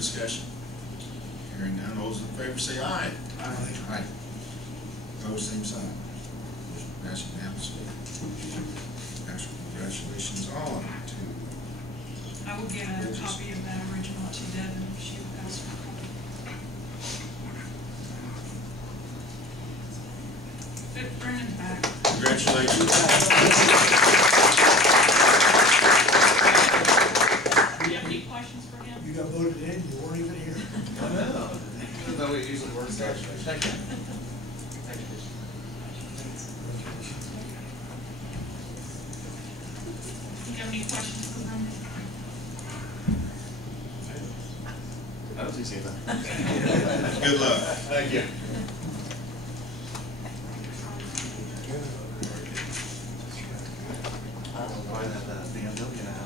discussion? Hearing none, all those in favor say aye. Aye. Aye. Opposed, same sign. Passed unanimously. Congratulations on to. I will get a copy of that original to Deb and she will ask for a copy. But Brennan's back. Congratulations. Do you have any questions for him? You got voted in, you weren't even here. I know. That's the way it usually works out. Thank you. Do you have any questions for Brendan? I don't see anything. Good luck. Thank you. I don't know why that BMW now.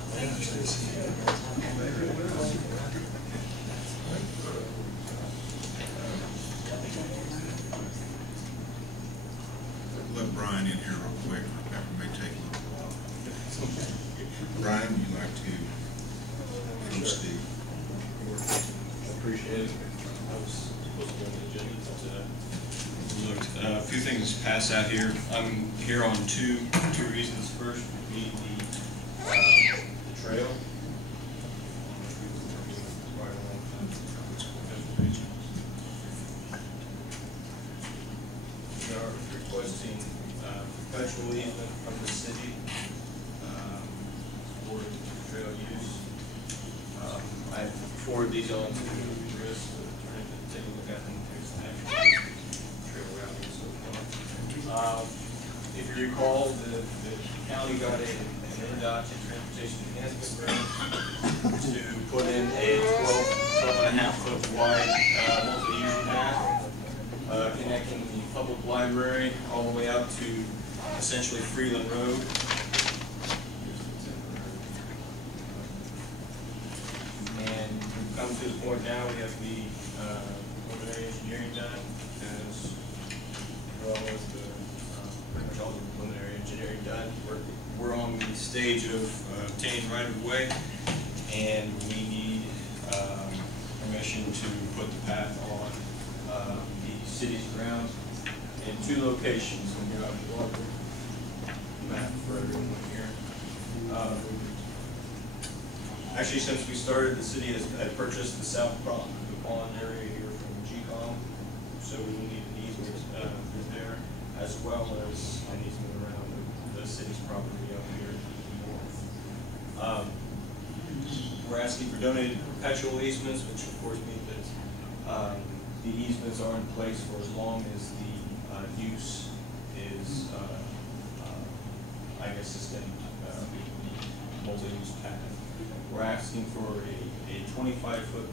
Let Brian in here real quick. That may take a little while. Brian, would you like to finish the report? Appreciate it. I was supposed to go on the agenda today. Looked, a few things pass out here. I'm here on two reasons. First would be the trail. We are requesting perpetual easement from the city for trail use. I forward these on to Chris to take a look at them, trail routing and so forth. If you recall, the county got an NDOT transportation enhancement grant to put in a 12.5 foot wide multi-use path connecting the public library all the way out to essentially Freeland Road. And we've come to the point now we have the preliminary engineering done, as well as pretty much all the preliminary engineering done. We're on the stage of obtaining right of way, and we need permission to put the path on the city's grounds in two locations. And here I've got the map for everyone here. Actually, since we started, the city had purchased the south pond area here from GCOM, so we will need an easement there, as well as an easement around the city's property up here north. We're asking for donated perpetual easements, which of course means that the easements are in place for as long as the use is, I guess, sustained, multi-use path. We're asking for a 25-foot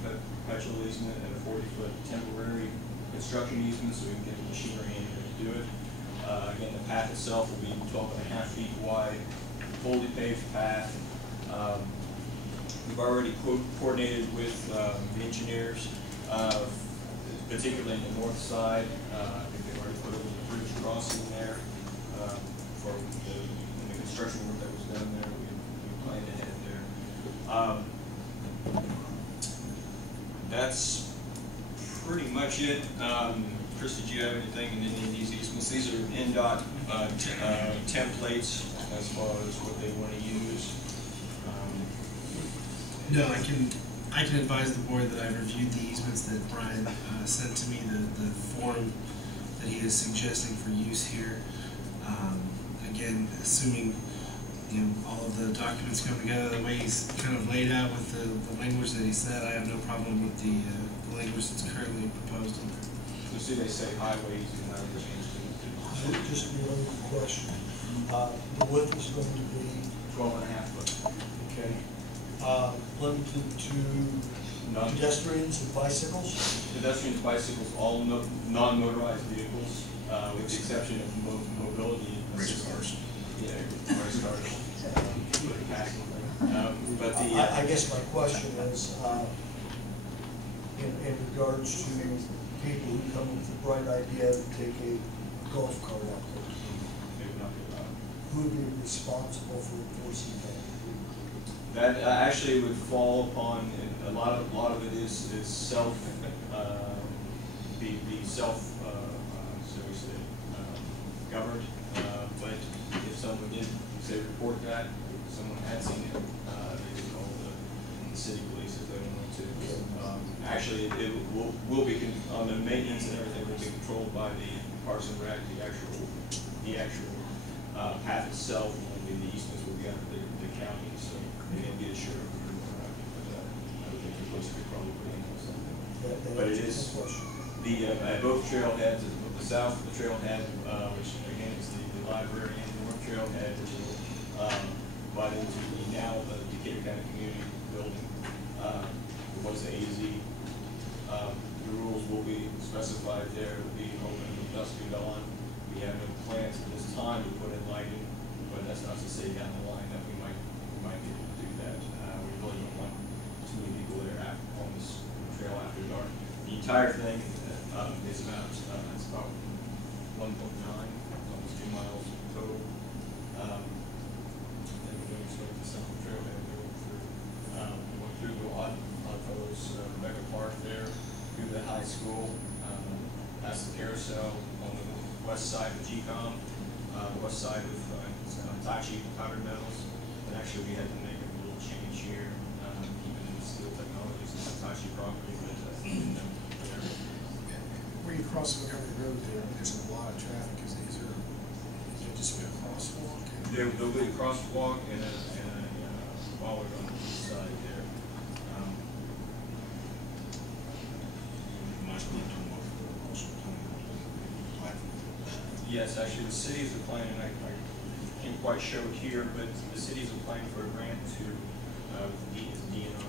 perpetual easement and a 40-foot temporary construction easement so we can get the machinery in here to do it. Again, the path itself will be 12.5 feet wide, fully paved path. We've already coordinated with the engineers, particularly in the north side. I think they've already put over the bridge crossing there for the construction work that was done there. We planned ahead there. That's pretty much it. Chris, did you have anything in any of these easements? These are NDOT templates as far as what they want to use. No, I can advise the board that I've reviewed the easements that Brian sent to me, the form that he is suggesting for use here. Again, assuming all of the documents come together the way he's kind of laid out with the language that he said, I have no problem with the language that's currently proposed in there. You see, they say highways and not Just one question. The width is going to be 12.5 foot. okay. Limited to pedestrians and bicycles. Pedestrians, bicycles, all non-motorized vehicles, with the exception of mobility. Race cars. Yeah, race cars. But the I guess my question is, in regards to people who come with the bright idea to take a golf cart out there, they would not be allowed. who would be responsible for enforcing that? That actually would fall upon, and a lot of it is self, be self, so we say, governed. But if someone did, say, report that, if someone had seen it, they could call the city police if they wanted to. Actually, it will be, on the maintenance and everything, will be controlled by the Parks and Rec, the actual path itself, will be the easements will be under the county, so they didn't get a sure. I would think the police could probably put in something. But it is, at both trailheads, the south of the trailhead, which again is the library, and the north trailhead, which will butt into the Decatur County Community Building, was the AZ. The rules will be specified there, will be open from dusk to dawn. We have no plans at this time to put in lighting, but that's not to say down the line that we might be able to do that. We really don't want too many people there on this trail after dark. The entire thing is about it's about 1.9, almost 2 miles total. And we're going to start the central trailhead going through. We went through the Oddfellows Rebecca Park there, through the high school, past the carousel on the west side of GCOM, west side of Tachi Powdered Metals. And actually we had to make a little change here, keeping in the Steel Technologies and Tachi property. But, where you cross Montgomery Road there, there's a lot of traffic. Is there just be a crosswalk? There'll be a crosswalk and a bollard on the east side there. Yes, actually, the cities are planning. I can't quite show it here, but the cities are planning for a grant to DNR.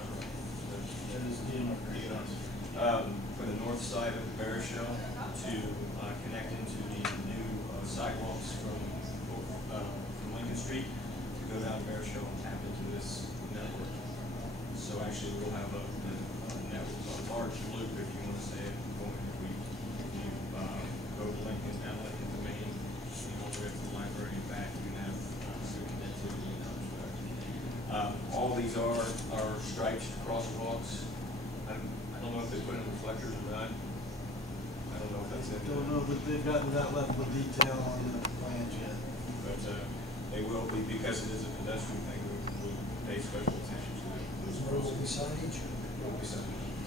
For the north side of the Barishell to connect into the new sidewalks from Lincoln Street to go down Barishell and tap into this network. So actually, we'll have a network, a large loop, if you want to say it, going if you go to Lincoln, down Lincoln to Maine, all the way up to the library and back, you can have good connectivity in that respect. All these are striped crosswalks. I don't know if they put in reflectors or not. I don't know if that's it. Don't know, but they've gotten that level of detail on the plans yet. But they will be, because it is a pedestrian thing, we pay special attention to it. There will be signage. There will be signage.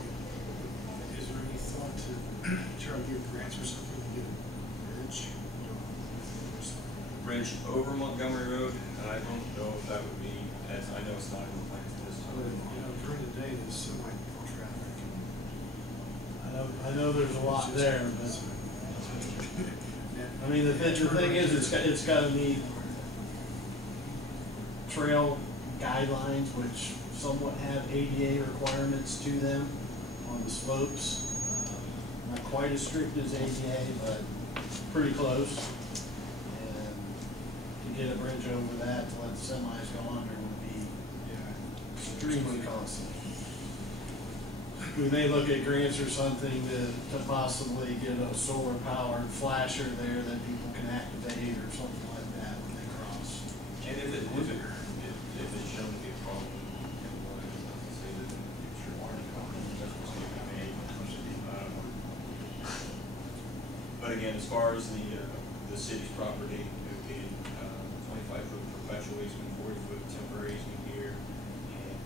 Is there any thought to try to get grants or something to get a bridge? Bridge over Montgomery Road, I don't know if that would be, as I know it's not in the plans for this time. During the day, there's so much more traffic. I know there's a lot there, but I mean, the thing is, it's got to meet trail guidelines, which somewhat have ADA requirements to them on the slopes. Not quite as strict as ADA, but pretty close. And to get a bridge over that to let the semis go under would be extremely costly. We may look at grants or something to possibly get a solar powered flasher there that people can activate or something like that when they cross. And if it's shown to be a problem, we'll say that in the future, that's what's going to be made. But again, as far as the city's property, it would be 25-foot perpetual easement, 40-foot temporary easement here, and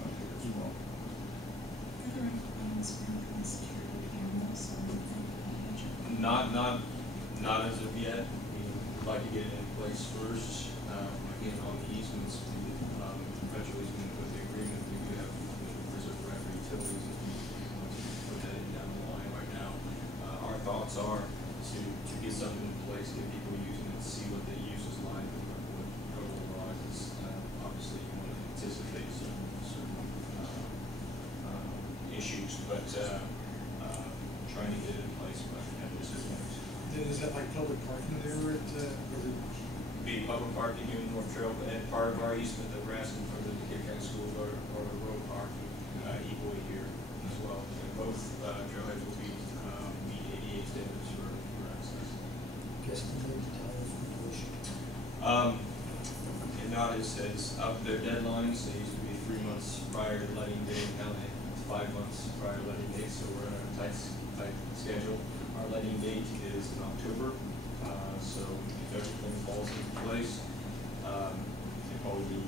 up here as well. Are there any plans for security cameras or anything? Not as of yet. We would like to get it in place first. Again, on the easements, perpetual easement with the agreement, we do have reserve right for utilities. If we want to put that in down the line right now. Our thoughts are to get something in place, get people using it, see what the use is like, what total arises. Obviously, you want to anticipate certain issues, but trying to get it in place. But at this point, Is that like public parking there at, be public parking here in North Trail, and part of our easement that we're asking for the Decatur County Schools or road parking equally here as well. And both trailheads will be meet ADA standards for access. Guess the time for push. In PennDOT has upped their deadlines. They used to be 3 months prior to letting date, now it's 5 months prior to letting date, so we're on a tight schedule. Our letting date is in October, so if everything falls into place, it'll probably be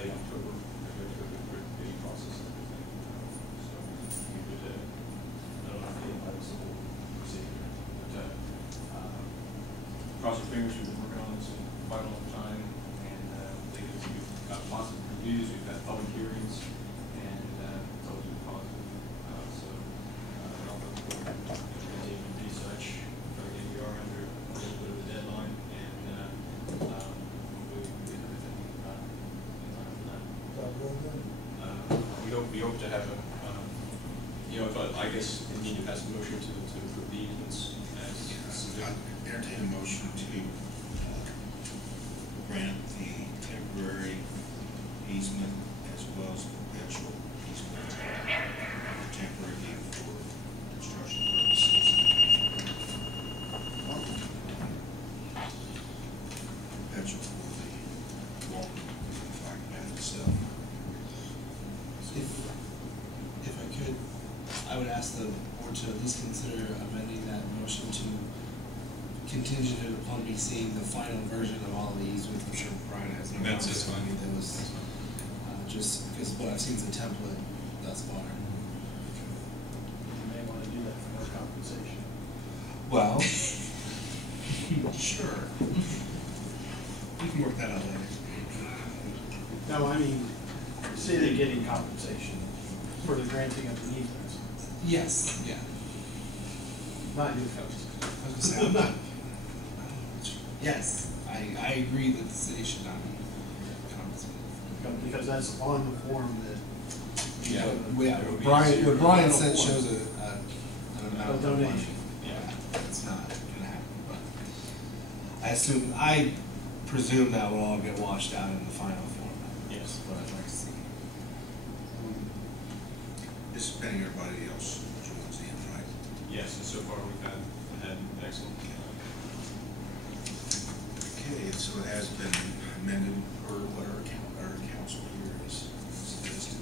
late October, if we go through the bidding process and everything. So we would, I don't know if any of this will proceed, but cross your fingers, we've been working on this for quite a long time, and I think we've got positive reviews, we've had public hearings, and it's always been positive. So I'll continue to be such. But again, we are under a little bit of a deadline, and hopefully we can get everything in time for that. We hope to have a, but I guess we need to pass a motion to approve the easements as submitted. Entertain a motion to grant the temporary easement as well as perpetual easement, temporary for construction purposes, perpetual for the long bike path itself. If I could, I would ask the board to at least consider amending that motion to contingent upon me seeing the final version of all of these, which I'm sure Brian has no That's problem just fine. with those. Just because what I've seen is a template thus far. You may want to do that for more compensation. Well, sure. We can work that out later. No, I mean, the city getting compensation for the granting of the easements, Yes, yeah. not you folks. I was gonna say, I'm not. Yes, I agree that the city should not be compensated. Because that's on the form that. Yeah, There will be Brian, what Brian zero said point. shows an amount A of money. donation. Yeah, it's not gonna happen, but I presume that will all get washed out in the final format. Yes. But I'd like to see. This is pending everybody else joins in, right? Yes, and so far we've had excellent. Okay, so it has been amended per what our council here is suggested.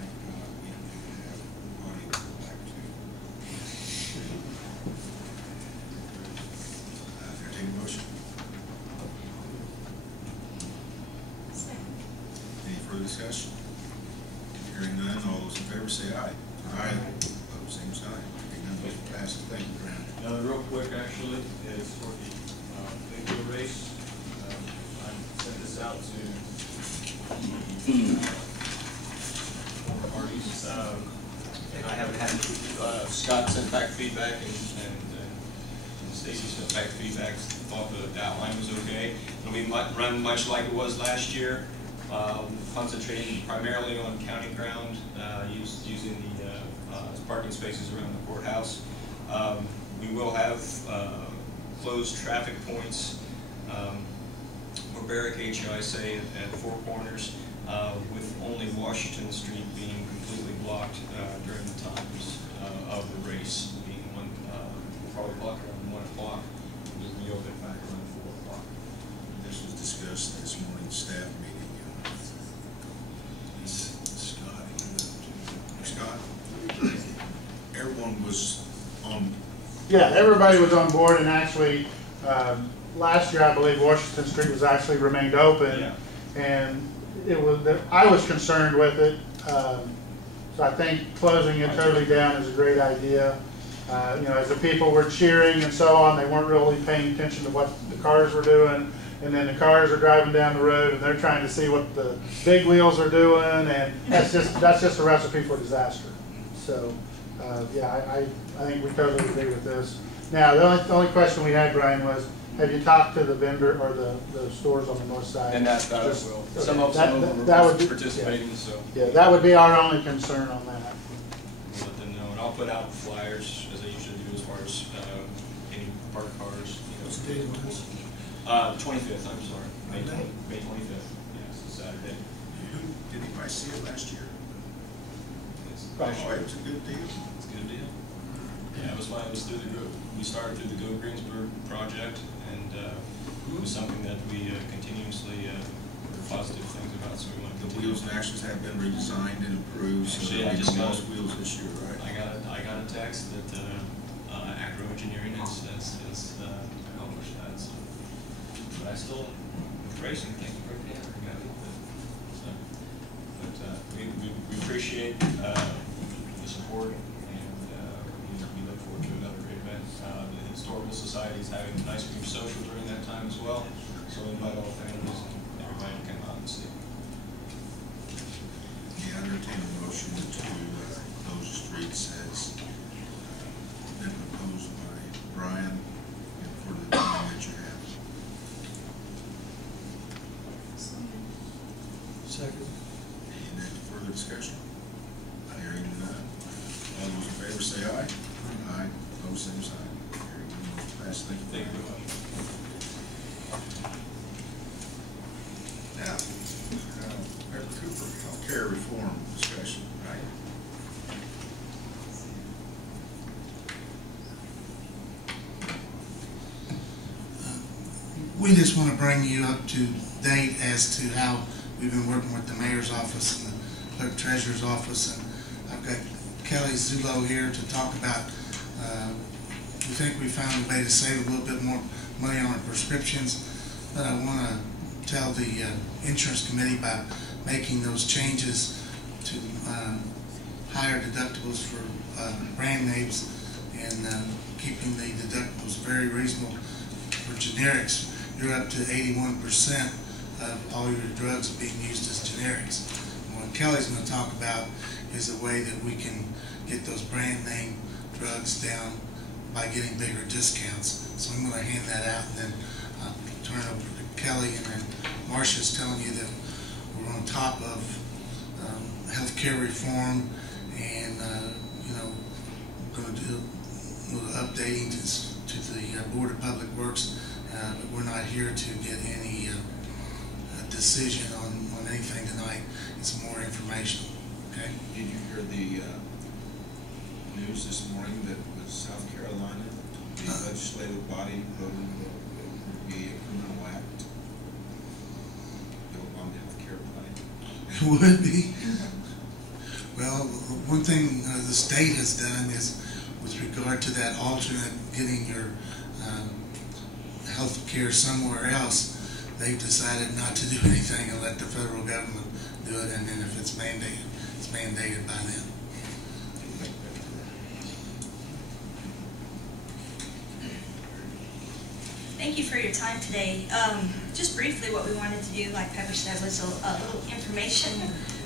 Thank God we do have money to go back to. Entertain a motion. Second. Any further discussion? Hearing none, all those in favor say aye. Aye. Opposed, same sign. Hearing none, motion passes. Thank you, Brandon. Real quick, actually, is for the big wheel race. I sent this out to the former parties. And I haven't had, Scott sent back feedback and Stacey sent back feedback, thought the outline was okay. And we might run much like it was last year, concentrating primarily on county ground, using the parking spaces around the courthouse. We will have closed traffic points or barricades, shall I say, at 4 corners, with only Washington Street being completely blocked during the times of the race, being we'll probably block around 1 o'clock, and we'll reopen back around 4 o'clock. This was discussed this morning's staff meeting. Scott, everyone was on. Yeah, everybody was on board, and actually, last year I believe Washington Street was actually remained open, Yeah. and it was. I was concerned with it, so I think closing it totally down is a great idea. As the people were cheering and so on, they weren't really paying attention to what the cars were doing, and then the cars are driving down the road and they're trying to see what the big wheels are doing, and that's just a recipe for disaster. So. I think we totally agree with this. Now, the only question we had, Brian, was, have you talked to the vendor or the stores on the north side? And that I will. Some of them that were would be, participating, so. Yeah, that would be our only concern on that. We'll let them know, and I'll put out flyers as I usually do as far as any parked cars. What's the date on this? 25th. I'm sorry, May 25th. Yeah, it's a Saturday. Did anybody see it last year? Actually, It was a good deal. it's a good deal. Yeah, it was fun. It was through the Go. We started through the Go Greensburg project, and was something that we continuously heard positive things about, so we wanted to. The wheels and axles have been redesigned and improved, so Actually, there'll I be just got most wheels this year, right? I got a text that Acro Engineering has accomplished that. So, but I still, with racing, think we're pretty happy about it. But we appreciate the support, and we look forward to another great event. The Historical Society is having an ice cream social during that time as well, so we invite all families and everybody to come out and see. Yeah, I entertain a motion to close the streets as been proposed by Brian and for the time that you have. Second. Any further discussion? Hearing none. All those in favor say aye. Aye. Opposed, same sign. Hearing none, motion passed. Thank you Thank you very very much. much. Now, Herbert Cooper, healthcare reform discussion, right? We just want to bring you up to date as to how we've been working with the mayor's office and the clerk treasurer's office. And I've got Kelly Zulo here to talk about, we think we found a way to save a little bit more money on our prescriptions. But I want to tell the insurance committee about making those changes to higher deductibles for brand names and keeping the deductibles very reasonable for generics. You're up to 81% of all your drugs being used as generics. And what Kelly's going to talk about is a way that we can get those brand name drugs down by getting bigger discounts. So I'm going to hand that out and then turn it over to Kelly, and then Marcia's telling you that we're on top of healthcare reform, and we're going to do a little updating to the Board of Public Works, but we're not here to get any decision on anything tonight. It's more information. Okay. Did you hear the news this morning that was South Carolina, the legislative body voted that it would be a criminal act built on the healthcare plan? It would be. Well, one thing the state has done is, with regard to that alternate getting your health care somewhere else, they've decided not to do anything and let the federal government do it, and then if it's mandated by them. Thank you for your time today. Just briefly, what we wanted to do, like Pepper said, was a little information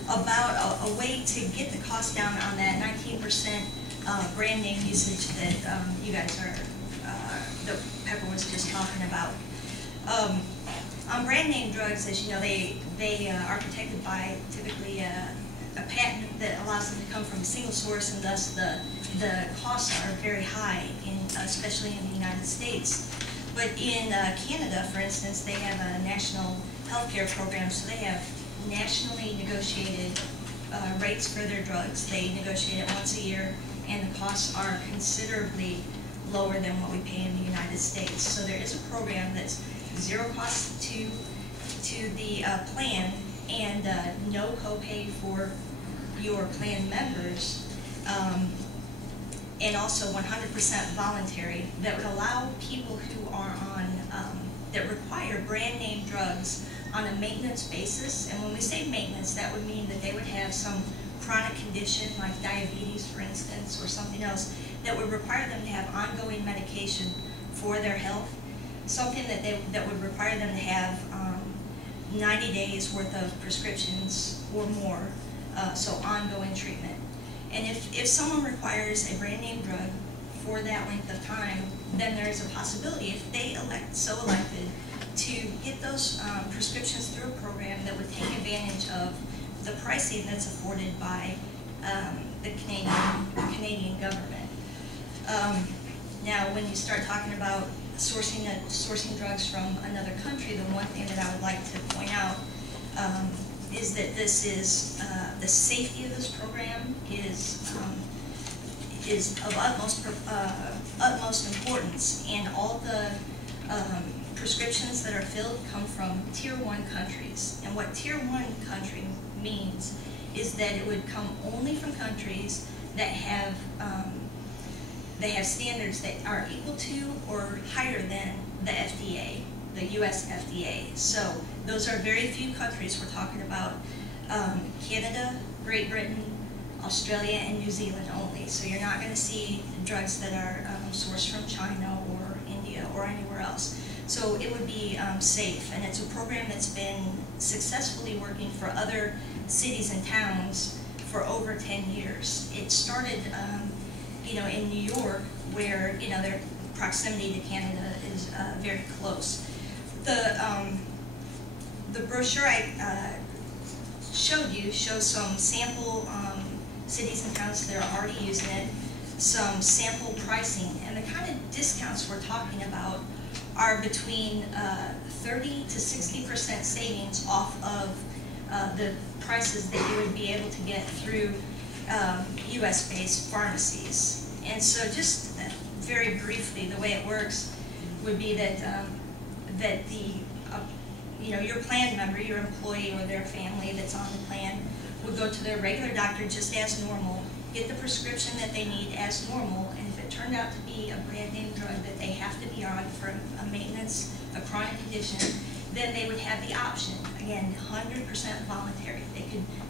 about a way to get the cost down on that 19% brand name usage that you guys are, that Pepper was just talking about. On brand name drugs, as you know, they are protected by typically a patent that allows them to come from a single source, and thus the costs are very high, especially in the United States. But in Canada, for instance, they have a national healthcare program, so they have nationally negotiated rates for their drugs. They negotiate it once a year, and the costs are considerably lower than what we pay in the United States. So there is a program that's zero cost to the plan, and no copay for your plan members, and also 100% voluntary, that would allow people who are on, that require brand name drugs on a maintenance basis. And when we say maintenance, that would mean that they would have some chronic condition like diabetes, for instance, or something else that would require them to have ongoing medication for their health, something that would require them to have 90 days worth of prescriptions or more, so ongoing treatment. And if someone requires a brand name drug for that length of time, then there's a possibility, if they elected, to get those prescriptions through a program that would take advantage of the pricing that's afforded by the Canadian government. Now, when you start talking about sourcing drugs from another country, the one thing that I would like to point out is that this is the safety of this program is of utmost importance, and all the prescriptions that are filled come from Tier 1 countries. And what Tier 1 country means is that it would come only from countries that have standards that are equal to or higher than the FDA, the US FDA. So those are very few countries. We're talking about Canada, Great Britain, Australia, and New Zealand only. So you're not going to see drugs that are sourced from China or India or anywhere else. So it would be safe, and it's a program that's been successfully working for other cities and towns for over 10 years. It started, in New York, where their proximity to Canada is very close. The brochure I showed you shows some sample cities and towns that are already using it, some sample pricing, and the kind of discounts we're talking about are between 30 to 60% savings off of the prices that you would be able to get through US-based pharmacies. And so just very briefly, the way it works would be that that the your plan member, your employee or their family that's on the plan would go to their regular doctor just as normal, get the prescription that they need as normal, and if it turned out to be a brand name drug that they have to be on for a maintenance, a chronic condition, then they would have the option. Again, 100% voluntary.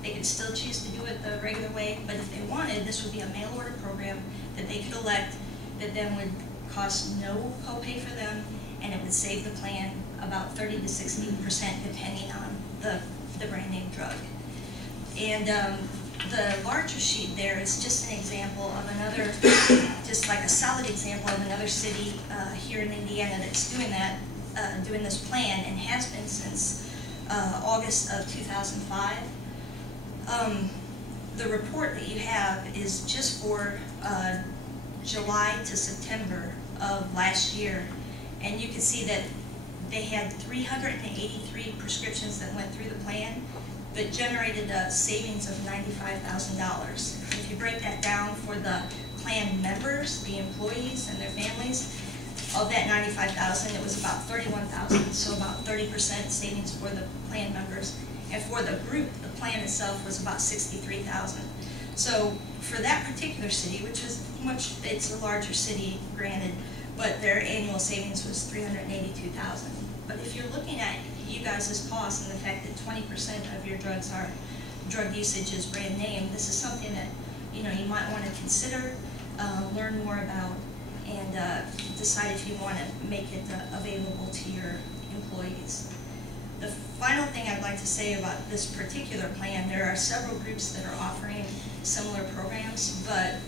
They could still choose to do it the regular way, but if they wanted, this would be a mail order program that they could elect that then would cost no copay for them, and it would save the plan about 30 to 60% depending on the brand name drug. And the larger sheet there is just an example of another, just like a solid example of another city here in Indiana that's doing that, doing this plan, and has been since August of 2005. The report that you have is just for July to September of last year, and you can see that they had 383 prescriptions that went through the plan, but generated a savings of $95,000. If you break that down for the plan members, the employees and their families, of that $95,000, it was about $31,000, so about 30% savings for the plan members. And for the group, the plan itself was about $63,000. So for that particular city, which is it's a larger city, granted, but their annual savings was $382,000. But if you're looking at you guys' costs and the fact that 20% of your drug usage is brand name, this is something that you might want to consider, learn more about, and decide if you want to make it available to your employees. The final thing I'd like to say about this particular plan, there are several groups that are offering similar programs, but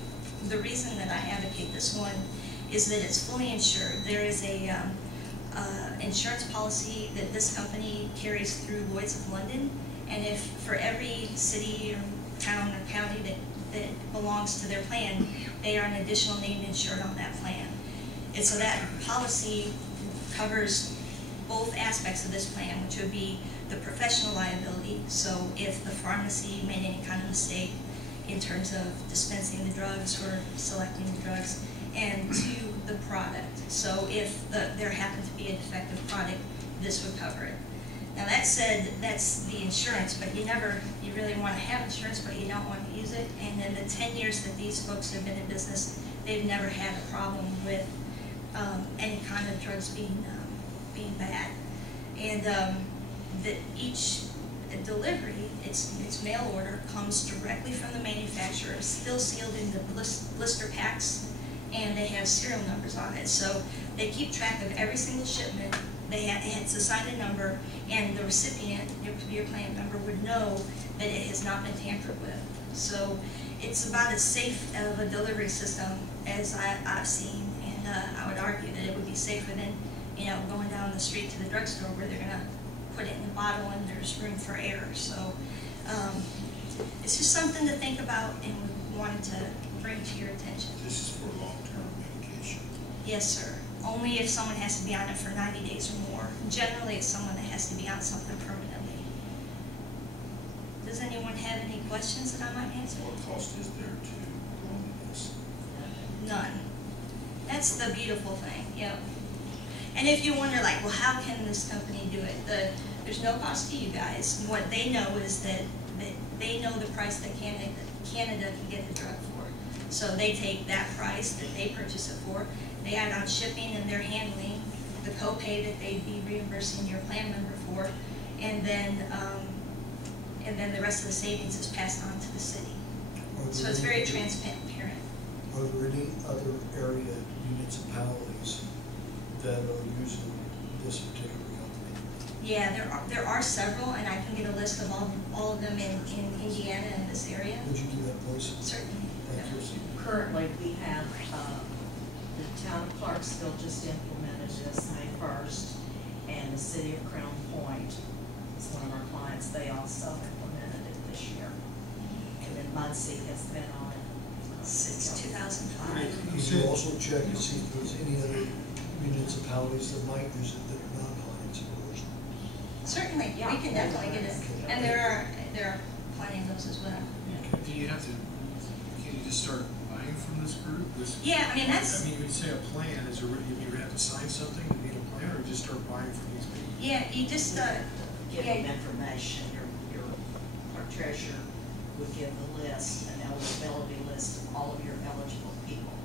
the reason that I advocate this one is that it's fully insured. There is a insurance policy that this company carries through Lloyd's of London, and if for every city or town or county that belongs to their plan, they are an additional named insured on that plan. And so that policy covers both aspects of this plan, which would be the professional liability. So if the pharmacy made any kind of mistake in terms of dispensing the drugs or selecting the drugs, and to the product. So if there happened to be a defective product, this would cover it. Now that said, that's the insurance, but you really want to have insurance, but you don't want to use it. And in the 10 years that these folks have been in business, they've never had a problem with any kind of drugs being bad. And that each delivery, its mail order, comes directly from the manufacturer, still sealed in the blister packs, and they have serial numbers on it. So they keep track of every single shipment. It's assigned a number, and the recipient, your plan member, would know that it has not been tampered with. So it's about as safe of a delivery system as I've seen, and I would argue that it would be safer than going down the street to the drugstore where they're going to put it in a bottle and there's room for error. So it's just something to think about, and we wanted to bring to your attention. This is for long-term medication? Yes, sir. Only if someone has to be on it for 90 days or more. Generally, it's someone that has to be on something permanently. Does anyone have any questions that I might answer? What cost is there to prolong this? None. That's the beautiful thing, yep. And if you wonder, like, well, how can this company do it? There's no cost to you guys. And what they know is that they know the price that Canada can get the drug for. So they take that price that they purchase it for, they add on shipping and their handling, the copay that they'd be reimbursing your plan member for, and then the rest of the savings is passed on to the city. So it's very transparent. Are there any other area municipalities that are using this particular company? Yeah, there are several, and I can get a list of all of them in Indiana and this area. Would you do that, please? Certainly. Thank you. Currently, we have, the town of Clarksville just implemented this May 1st, and the city of Crown Point is one of our clients. They also implemented it this year. And then Muncie has been on it Since 2005. Can you also check and see if there's any other municipalities that might use it that are not clients of yours? Certainly, Yeah. we can definitely get it, and there are plenty of those as well. Do you have to, can you just start buying from this group? Yeah, I mean, that's- I mean, when you say a plan, is there, you have to sign something to need a plan, or just start buying from these people? Yeah, you just, give them information. Our treasurer would give the list, an eligibility list of all of your eligible people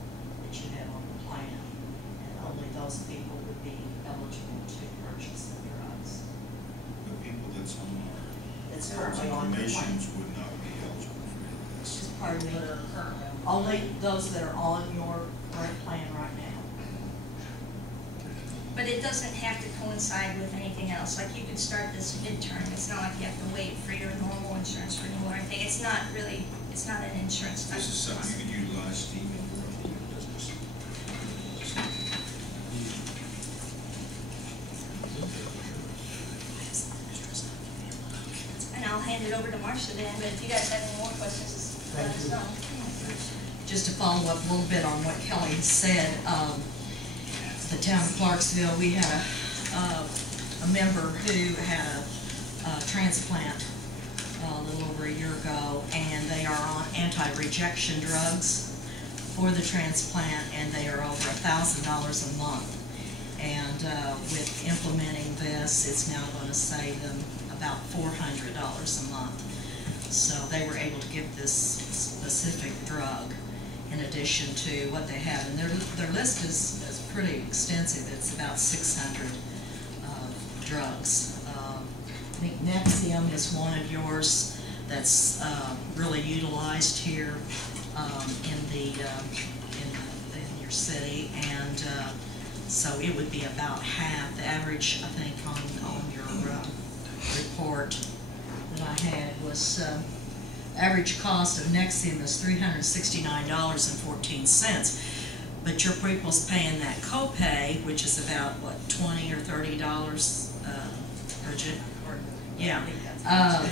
that you have on the plan. And only those people would be eligible to purchase the drugs. The people that's on our It's currently on your plan. informations would not be eligible for any of this. Pardon me? Only those that are on your current plan right now. but it doesn't have to coincide with anything else. Like, you could start this midterm. It's not like you have to wait for your normal insurance renewal or anything. It's not an insurance type. This is something you could utilize, Steve, in your own business. And I'll hand it over to Marcia then, but if you guys have any more questions, let us know. Just to follow up a little bit on what Kelly said, the town of Clarksville, we had a member who had a transplant a little over a year ago, and they are on anti-rejection drugs for the transplant, and they are over $1,000 a month. And with implementing this, it's now going to save them about $400 a month. So they were able to get this specific drug in addition to what they have. And their list is pretty extensive. It's about 600 drugs. I think Nexium is one of yours that's really utilized here in your city, and so it would be about half. The average, I think, on your report that I had was average cost of Nexium is $369.14. But your people's paying that copay, which is about what, $20 or $30, Bridget? Yeah.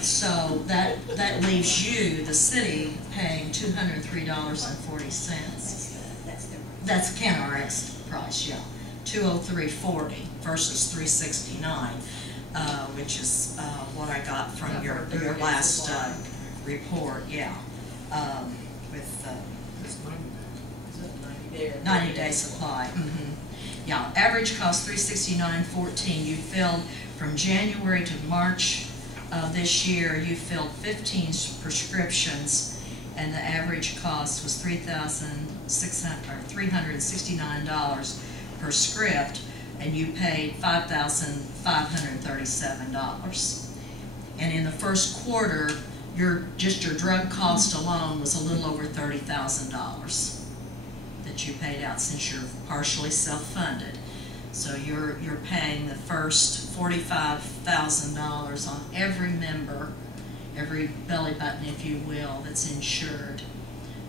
So that leaves you, the city, paying $203.40. That's CanRx price, yeah. $203.40 versus $369, which is what I got from your last report, yeah. With It's 90 days. 90-day supply. Yeah, average cost $369.14. You filled from January to March this year. You filled 15 prescriptions, and the average cost was $369 per script, and you paid $5,537. And in the first quarter, your drug cost alone was a little over $30,000 that you paid out, since you're partially self-funded. So you're paying the first $45,000 on every member, every belly button, if you will, that's insured.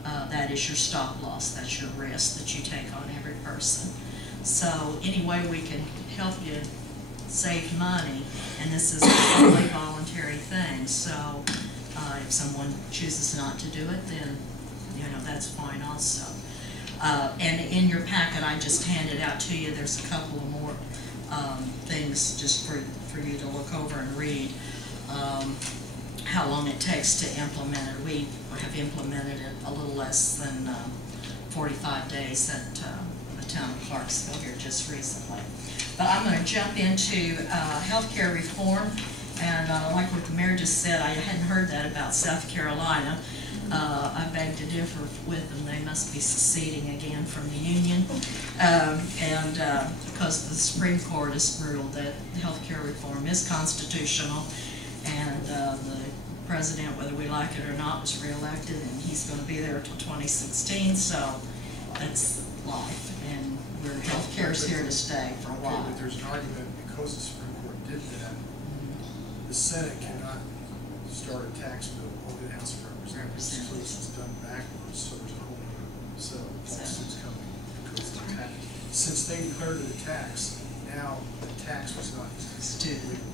That is your stop loss. That's your risk that you take on every person. So any way we can help you save money, and this is a totally voluntary thing. So if someone chooses not to do it, then that's fine also. And in your packet I just handed out to you, there's a couple of more things just for you to look over and read. How long it takes to implement it. We have implemented it a little less than 45 days at the town of Clarksville here just recently. But I'm going to jump into healthcare reform, and like what the mayor just said, I hadn't heard that about South Carolina. I beg to differ with them. They must be seceding again from the Union, because the Supreme Court has ruled that healthcare reform is constitutional, and the president, whether we like it or not, was reelected, and he's going to be there until 2016. So that's life, and healthcare is here to stay for a while. Okay, but there's an argument because the Supreme Court did that. The Senate cannot start a tax bill over the House of Representatives, so it's done backwards. So there's a whole set of lawsuits coming because of the tax. Since they declared it a tax, now the tax was not legal.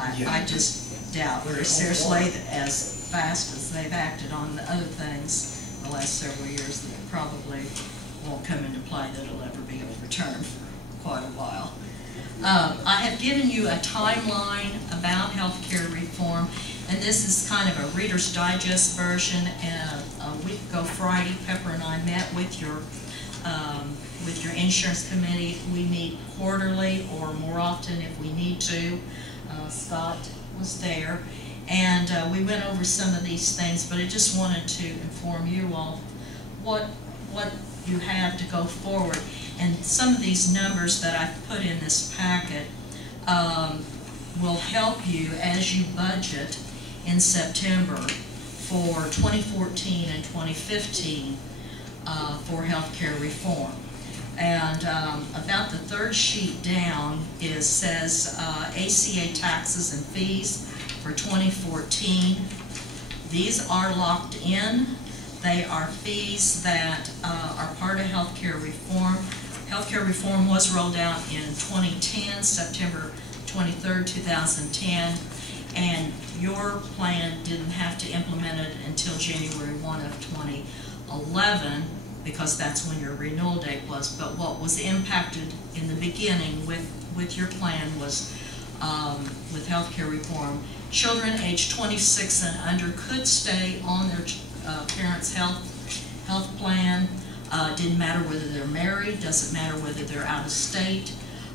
I just doubt very seriously that as fast as they've acted on the other things the last several years, that it probably won't come into play, that it'll ever be overturned for quite a while. I have given you a timeline about healthcare reform, and this is kind of a Reader's Digest version. A week ago Friday, Pepper and I met with your insurance committee. We meet quarterly or more often if we need to. Scott was there, and we went over some of these things, but I just wanted to inform you all what you have to go forward. And some of these numbers that I've put in this packet will help you as you budget in September for 2014 and 2015 for healthcare reform. And about the third sheet down says ACA taxes and fees for 2014. These are locked in. They are fees that are part of healthcare reform. Healthcare reform was rolled out in 2010, September 23rd, 2010, and your plan didn't have to implement it until January 1 of 2011, because that's when your renewal date was. But what was impacted in the beginning with your plan was with healthcare reform, children age 26 and under could stay on their parents' health plan. Didn't matter whether they're married, doesn't matter whether they're out of state,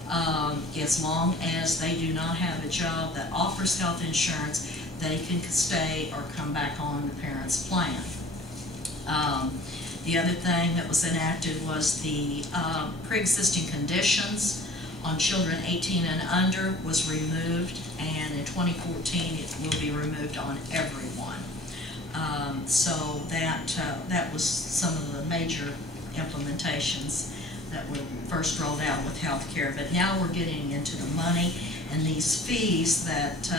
as long as they do not have a job that offers health insurance, they can stay or come back on the parents' plan. The other thing that was enacted was the pre-existing conditions on children 18 and under was removed, and in 2014 it will be removed on everyone. So that was some of the major implementations that were first rolled out with healthcare. But now we're getting into the money and these fees that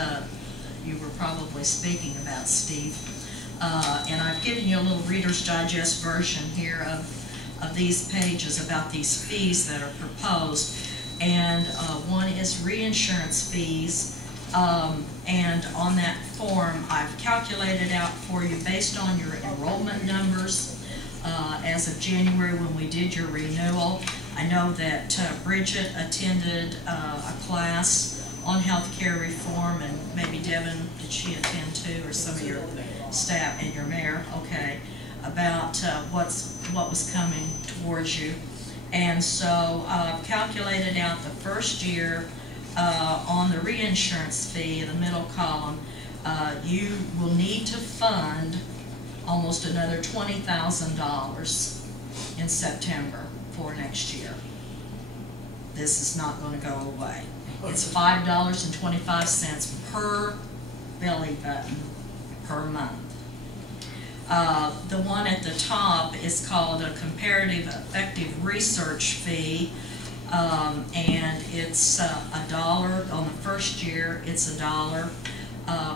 you were probably speaking about, Steve. And I've given you a little Reader's Digest version here of these pages about these fees that are proposed. And one is reinsurance fees. And on that form, I've calculated out for you based on your enrollment numbers as of January when we did your renewal. I know that Bridget attended a class on healthcare reform, and maybe Devin, did she attend too, or some of your staff and your mayor? Okay, about what was coming towards you. And so I've calculated out the first year on the reinsurance fee in the middle column. You will need to fund almost another $20,000 in September for next year. This is not going to go away. It's $5.25 per belly button per month. The one at the top is called a comparative effective research fee, and it's $1 on the first year. It's $1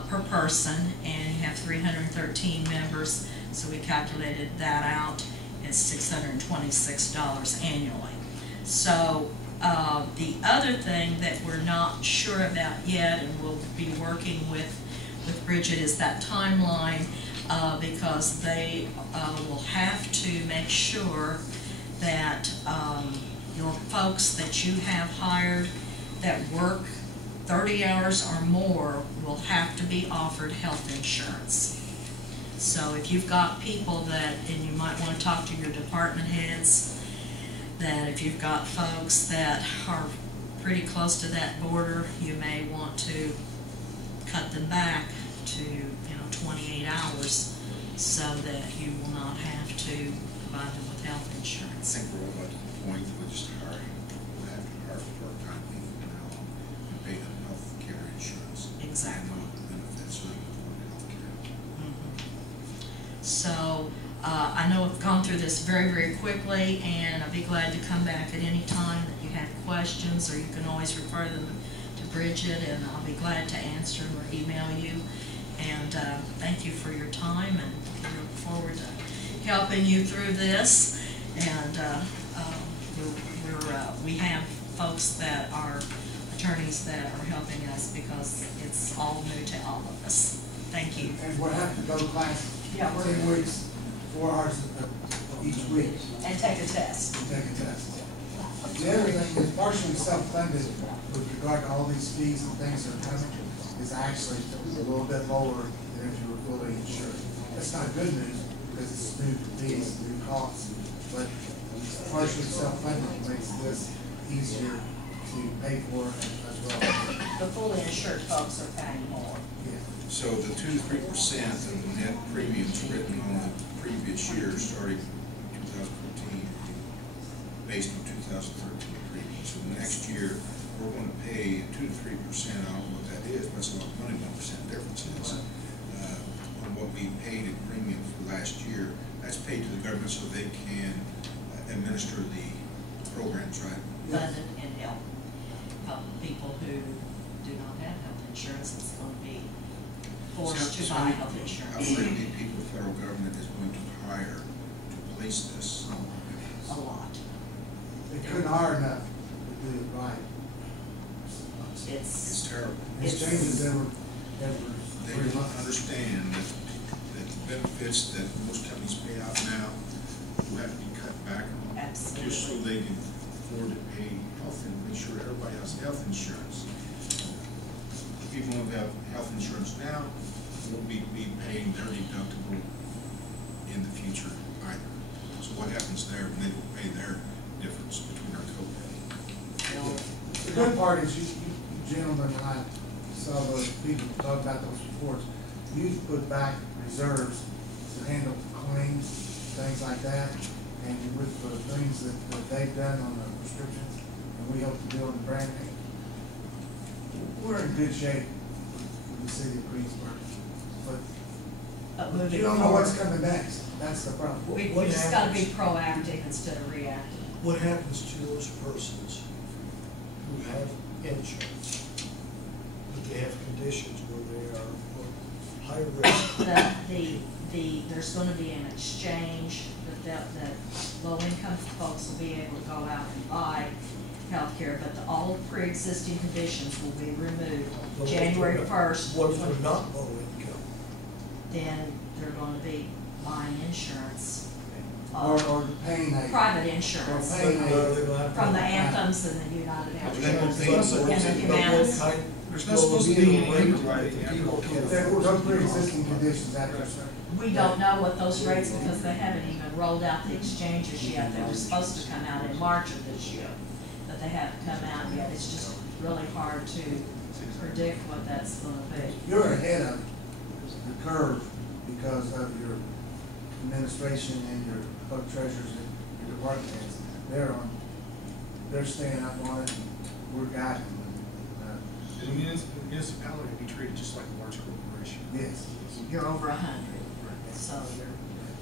per person, and you have 313 members, so we calculated that out. It's $626 annually. So the other thing that we're not sure about yet, and we'll be working with Bridget, is that timeline, because they will have to make sure that your folks that you have hired that work 30 hours or more will have to be offered health insurance. So if you've got people that, and you might want to talk to your department heads, that if you've got folks that are pretty close to that border, you may want to cut them back to, 28 hours so that you will not have to provide them with health I insurance. think we're all at the point that we'll just hire, we'll have to hire part-time people now and pay them health care insurance. Exactly. And the benefits of health care. So, I know I've gone through this very, very quickly, and I'll be glad to come back at any time that you have questions, or you can always refer them to Bridget, and I'll be glad to answer them or email you. And thank you for your time, and we look forward to helping you through this. And we have folks that are attorneys that are helping us because it's all new to all of us. Thank you. And we'll have to go to class Yeah, 10 weeks, 4 hours each week, And take a test. to take a test. The other thing is partially self-funded with regard to all these fees and things that are coming, is actually a little bit lower than if you were fully insured. That's not good news because it's new fees, new costs, but partially self-funded makes this easier to pay for as well. The fully insured folks are paying more. Yeah. So the 2 to 3% of the net premiums written on the previous year starting 2014, based on 2013 premiums. So next year, we're going to pay 2 to 3%. I don't know what that is, but that's a lot of money. 1% difference is on what we paid in premium for last year. That's paid to the government so they can administer the programs, right? Funded and help people who do not have health insurance. It's going to be forced to buy health How insurance. many people the federal government is going to hire to place this? A lot. They couldn't hire enough to do it right. It's terrible. These changes every They 3 don't months. understand that the benefits that most companies pay out now will have to be cut back on. Absolutely. Just so they can afford to pay health and make sure everybody has health insurance. People who have health insurance now won't be paying their deductible in the future either. So what happens there when they don't pay their difference between our copay? The good part is you gentlemen, and I saw those people talk about those reports, you've put back reserves to handle claims, things like that, and with the things that they've done on the prescriptions, and we hope to do on the brand name. We're in good shape with the city of Greensburg, But but moving you don't know what's forward, coming next. That's the problem. we What just got to be happens- proactive instead of reactive. What happens to those persons who have insurance, but they have conditions where they are high risk? There's going to be an exchange that low-income folks will be able to go out and buy healthcare, but all pre-existing conditions will be removed What if January they're- 1st. What if they're not low income? Then they're going to be buying insurance. Or paying a. Private insurance. Or paying They're gonna have to- From the Anthems and the United But Health. they won't pay And for the it. Humana's. There's not supposed to be any rate right People can't There were afford no it. pre-existing conditions after. We don't know what those rates, because they haven't even rolled out the exchanges yet. They were supposed to come out in March of this year, but they haven't come out yet. It's just really hard to predict what that's gonna be. You're ahead of the curve because of your administration and your clerk treasurers and your department heads. They're staying up on it, and we're guiding them. The municipality be treated just like a large corporation. Yes. You're over 100, so you're.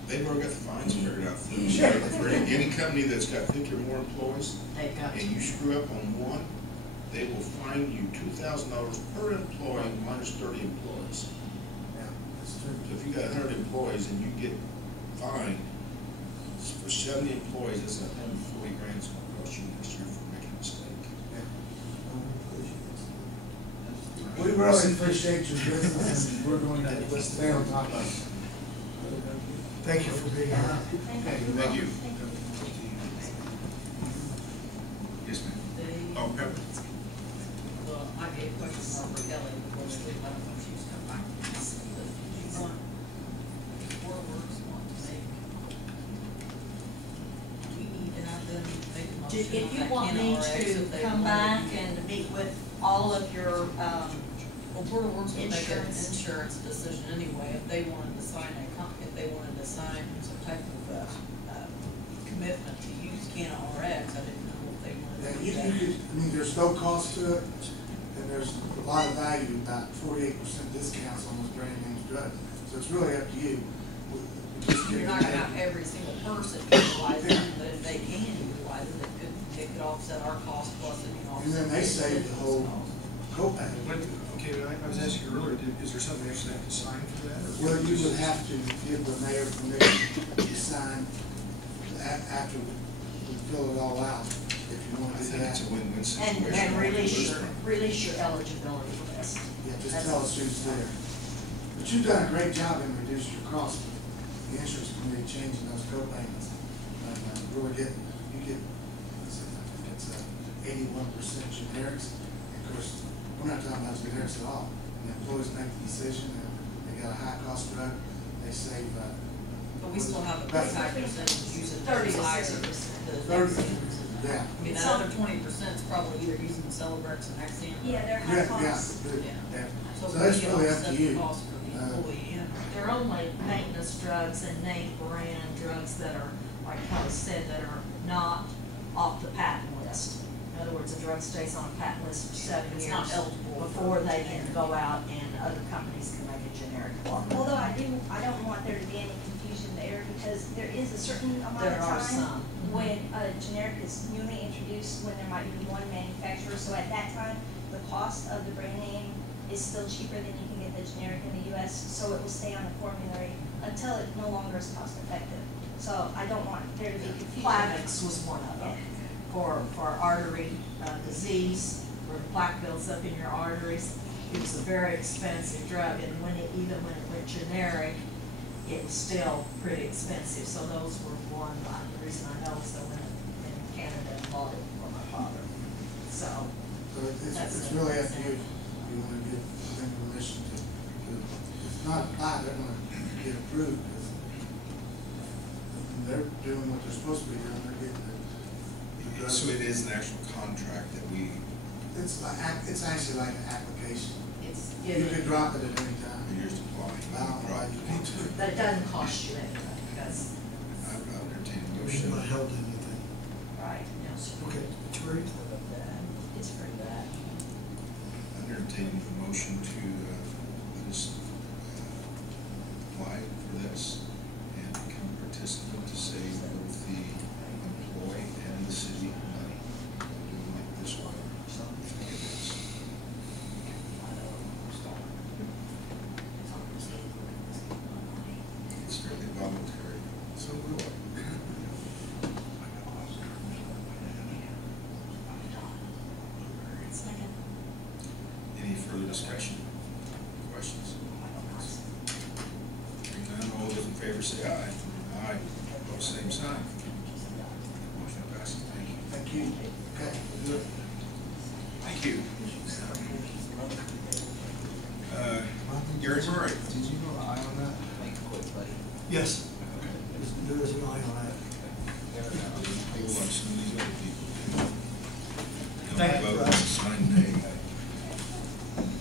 They've already got the fines figured out. For any company that's got 50 or more employees, They've got and to. you screw up on one, they will fine you $2,000 per employee minus 30 employees. Yeah, that's true. So if you got 100 employees and you get fined for 70 employees, that's $140 grand it's gonna cost you next year for making a mistake. We really appreciate your business, and we're going to stay on top of it. Thank you for being here. Thank you. Yes, ma'am. Oh, Pepper. Well, I gave questions for Kelly before we leave, I don't know if she's come back. if you want me to come back and meet with all of your, Well, Board of Works would make an Insurance. insurance decision anyway, if they wanted to sign if they wanted to sign some type of, commitment to use Canna RX, I didn't know if they wanted Yeah, to you do could, that. I mean, there's no cost to it, and there's a lot of value, about 48% discounts on those brand name drugs. So it's really up to you. You're not gonna have every single person utilize it, but if they can utilize it, it could offset our cost plus it can offset. And then they save the whole copay. Okay, but I was asking you earlier, is there something they actually have to sign for that? or- Well, you would have to give the mayor permission to sign after we fill it all out, if you want I to do think that. it's a win-win situation. and release your eligibility list. Yeah, just tell us who's there. But you've done a great job in reducing your cost. The insurance committee changing those co-payments. Really getting, you get, let's see, I think it's 81% generics. And of course, we're not talking about generics at all. When the employees make the decision and they got a high-cost drug, they save, But we still have a That's- high percentage using 30 to higher 60%. the 30, vaccines. yeah. I mean, that other 20% is probably either using Celebrex and Axiom. Yeah, they're high Yeah, costs. good, Yeah. yeah. So So that's we can really up offset to the you. cost for the employee and. They're only maintenance drugs and name brand drugs that are, like Kelly said, that are not off the patent list. In other words, a drug stays on a patent list for 7 It's years not eligible before they can go out and other companies can make a generic one. Although I don't want there to be any confusion there, because there is a certain amount There of are time some. when a generic is newly introduced, when there might be one manufacturer, so at that time, the cost of the brand name is still cheaper than you can get the generic in the US, so it will stay on the formulary until it no longer is cost effective. So I don't want there to be confusion. Plavix was one of them for artery disease, where the plaque builds up in your arteries. It was a very expensive drug, and even when it went generic, it was still pretty expensive. So those were one, the reason I know is I went in Canada and bought it for my father. So, So it's really up to you. If you want to give them permission to, it's not apply, they're going to get approved. Because they're doing what they're supposed to be doing, they're getting the drug. So it is an actual contract that we, It's actually like an application. it's, You could drop it at any time. here's the apply. I don't know why you need to. but it doesn't cost you anything, because, I would entertain a It's motion. not held to anything. right, you know, Okay, it's great. it's for that. I'm entertaining a motion to let us apply for this and become a participant to save both the employee and the city money. Doing it this way. I think it is. It's fairly voluntary. So will I. Second. Any further discussion? Questions? Hearing none, all those in favor say aye. Aye. Opposed, same sign. Motion passes. Thank you. Thank you. Okay, good. Thank you. Gary Murray. Did you go eye on that? Yes, there is an eye on that. We'll watch some of these other people. Thank you, Vote, Brad. sign nay.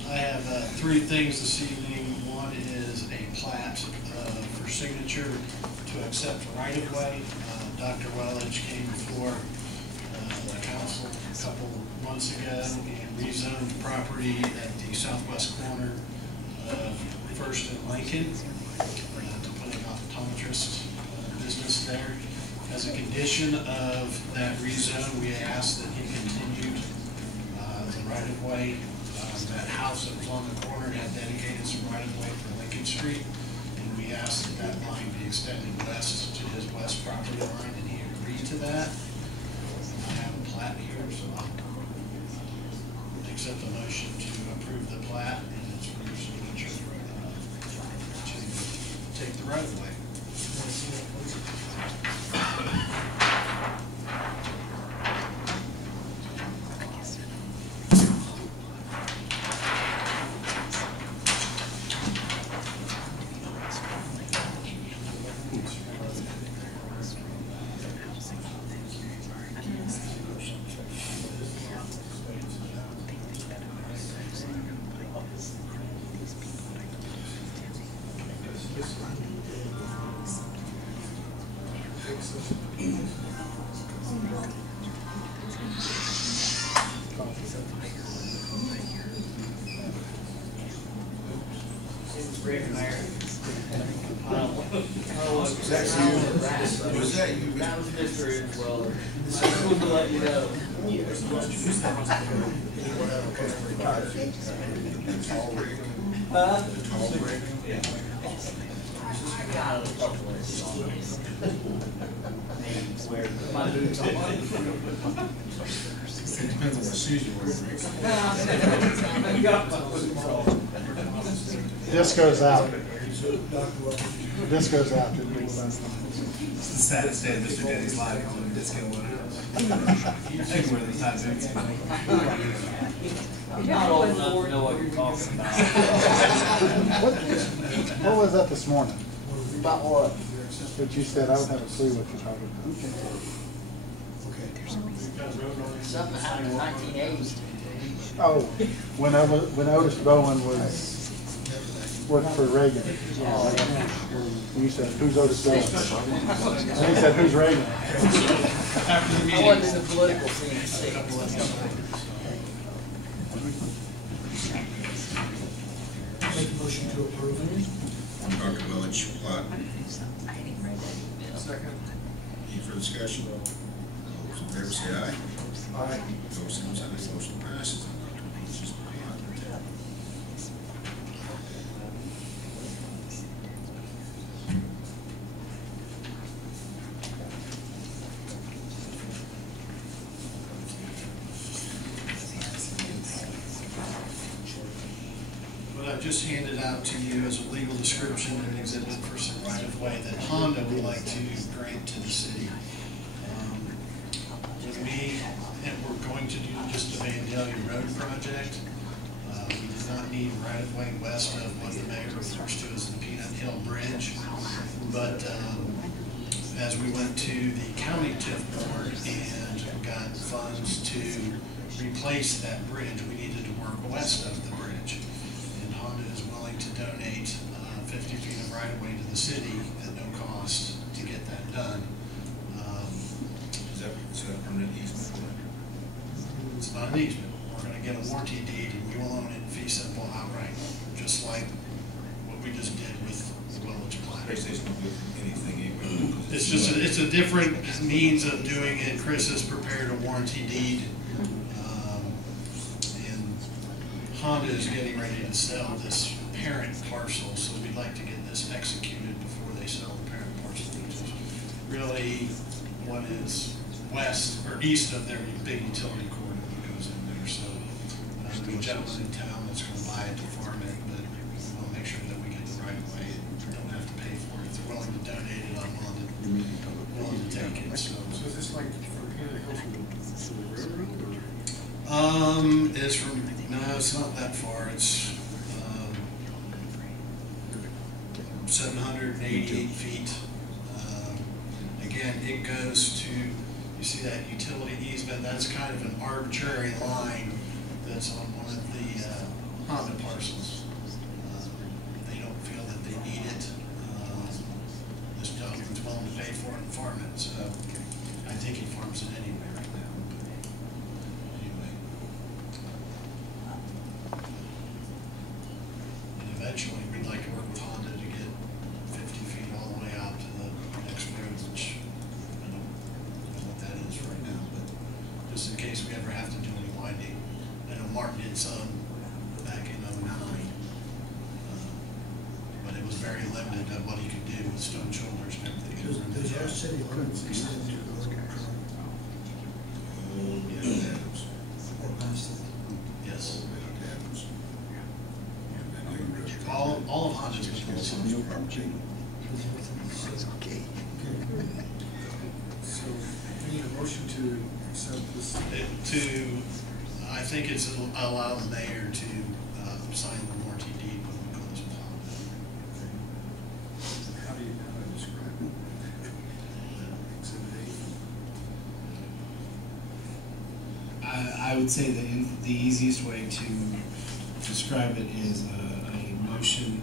I have three things this evening. One is a plat for signature to accept right-of-way. Dr. Welage came before the council a couple months ago and rezoned property at the southwest corner of First and Lincoln to put an optometrist business there. As a condition of that rezone, we asked that he continued the right-of-way. That house that was on the corner had dedicated some right-of-way for Lincoln Street, and we asked that that line be extended west to his west property line, and he agreed to that. I have a plat here, so I'll accept the motion to approve the plat, and it's for your signature to take the right-of-way. Was that you? Was that you? That was Mr. Weller. I just wanted to let you know. Tall brick? Yeah. I got a couple of maybe where my boots on. It depends on what shoes you're wearing. I got my boots on. This goes out. This goes out. It's the saddest day of Mr. Denny's life when the disco went out. You can wear those high boots. I'm not old enough to know what you're talking about. What was that this morning? About what? That you said, I don't have a clue what you're talking Something happened in 1980. about. Oh, when Otis Bowen worked for Reagan. You said, who's Otis Bowen? And he said, who's Reagan? I wasn't in the political scene. Make a motion to approve. Dr. Welage, plat. Any further discussion? All those in favor say aye. Aye. Those same sign, motion passes. Dr. Welage's plat. What I've just handed out to you is a legal description and exhibit for some right-of-way that Honda would like to grant to the city. We're going to do just a Vandalia Road project. We do not need right-of-way west of what the mayor refers to as the Peanut Hill Bridge. But as we went to the county TIF board and got funds to replace that bridge, we needed to work west of the bridge. And Honda is willing to donate 50 feet of right-of-way to the city at no cost to get that done. Is that permanent easement? It's not an easement. We're going to get a warranty deed and we will own it in fee simple outright, just like what we just did with the Welage plat. Basically, it's not doing anything anyway. It's just it's a different means of doing it. Chris has prepared a warranty deed, and Honda is getting ready to sell this parent parcel, so we'd like to get this executed before they sell the parent parcel, which is really what is west or east of their big utility cord that goes in there. So there's a gentleman in town that's going to buy it to farm it, but we want to make sure that we get the right of way and don't have to pay for it. If they're willing to donate it, I'm willing to take it. So is this like from Peanut Hill to the railroad? it's from, no, it's not that far. It's 788 feet. Again, it goes to, you see that utility easement, that's kind of an arbitrary line that's on one of the Honda parcels. They don't feel that they need it. This gentleman's willing to pay for it and farm it, so I think he farms it anyway right now. Anyway. And eventually, we'd like to work with Honda to get 50 feet all the way out to the next road, which I don't know what that is right now, but just in case we ever have to do any winding. I know Martin did some back in '09, but it was very limited at what he could do with stone shoulders and everything. Does our city limits extend to the road? Yeah, Adams. Or past it? Yes. Adams. All of Honda's going to So we need a motion to accept this. I think it's allow the mayor to sign the warranty deed when we close with Honda. How do you describe it? Exhibit A. I would say the easiest way to describe it is a motion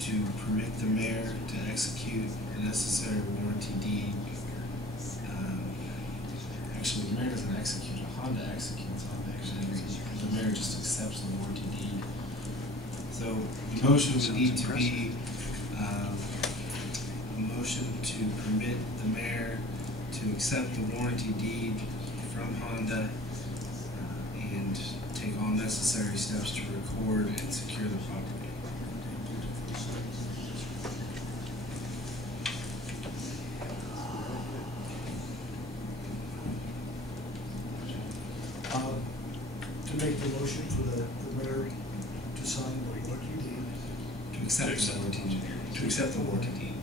to permit the mayor to execute the necessary warranty deed So the motion would need to be a motion to permit the mayor to accept the warranty deed from Honda and take all necessary steps to record and secure the property. To make the motion for the mayor to sign the warranty deed To accept the warranty deed. To accept the warranty deed.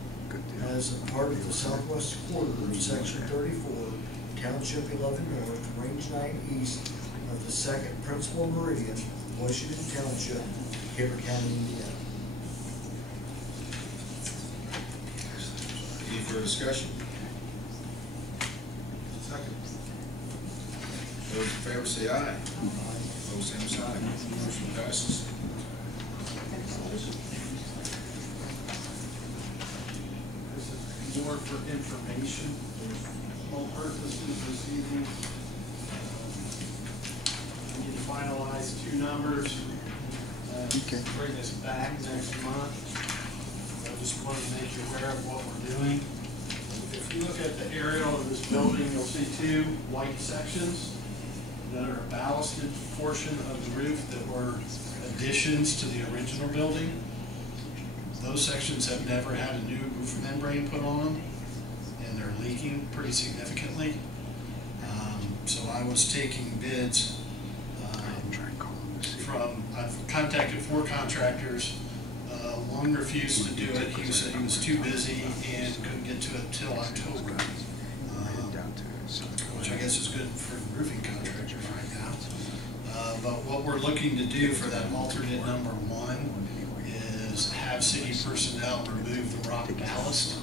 as a part of the southwest quarter of section 34, township 11 north, range 9 east of the second principal meridian, Washington Township, Herbert County, Indiana. Any further discussion? Second. Those in favor say aye. Opposed, same sign. Motion passes. This is more for information, all purposes this evening. We need to finalize 2 numbers. Bring this back next month. I just wanted to make you aware of what we're doing. If you look at the aerial of this building, you'll see 2 white sections that are a ballasted portion of the roof that were additions to the original building. Those sections have never had a new roof membrane put on them, and they're leaking pretty significantly. So I was taking bids I've contacted 4 contractors. One refused to do it. He said he was too busy and couldn't get to it till October, which I guess is good for roofing contractors right now. But what we're looking to do for that alternate number 1 is have city personnel remove the rock ballast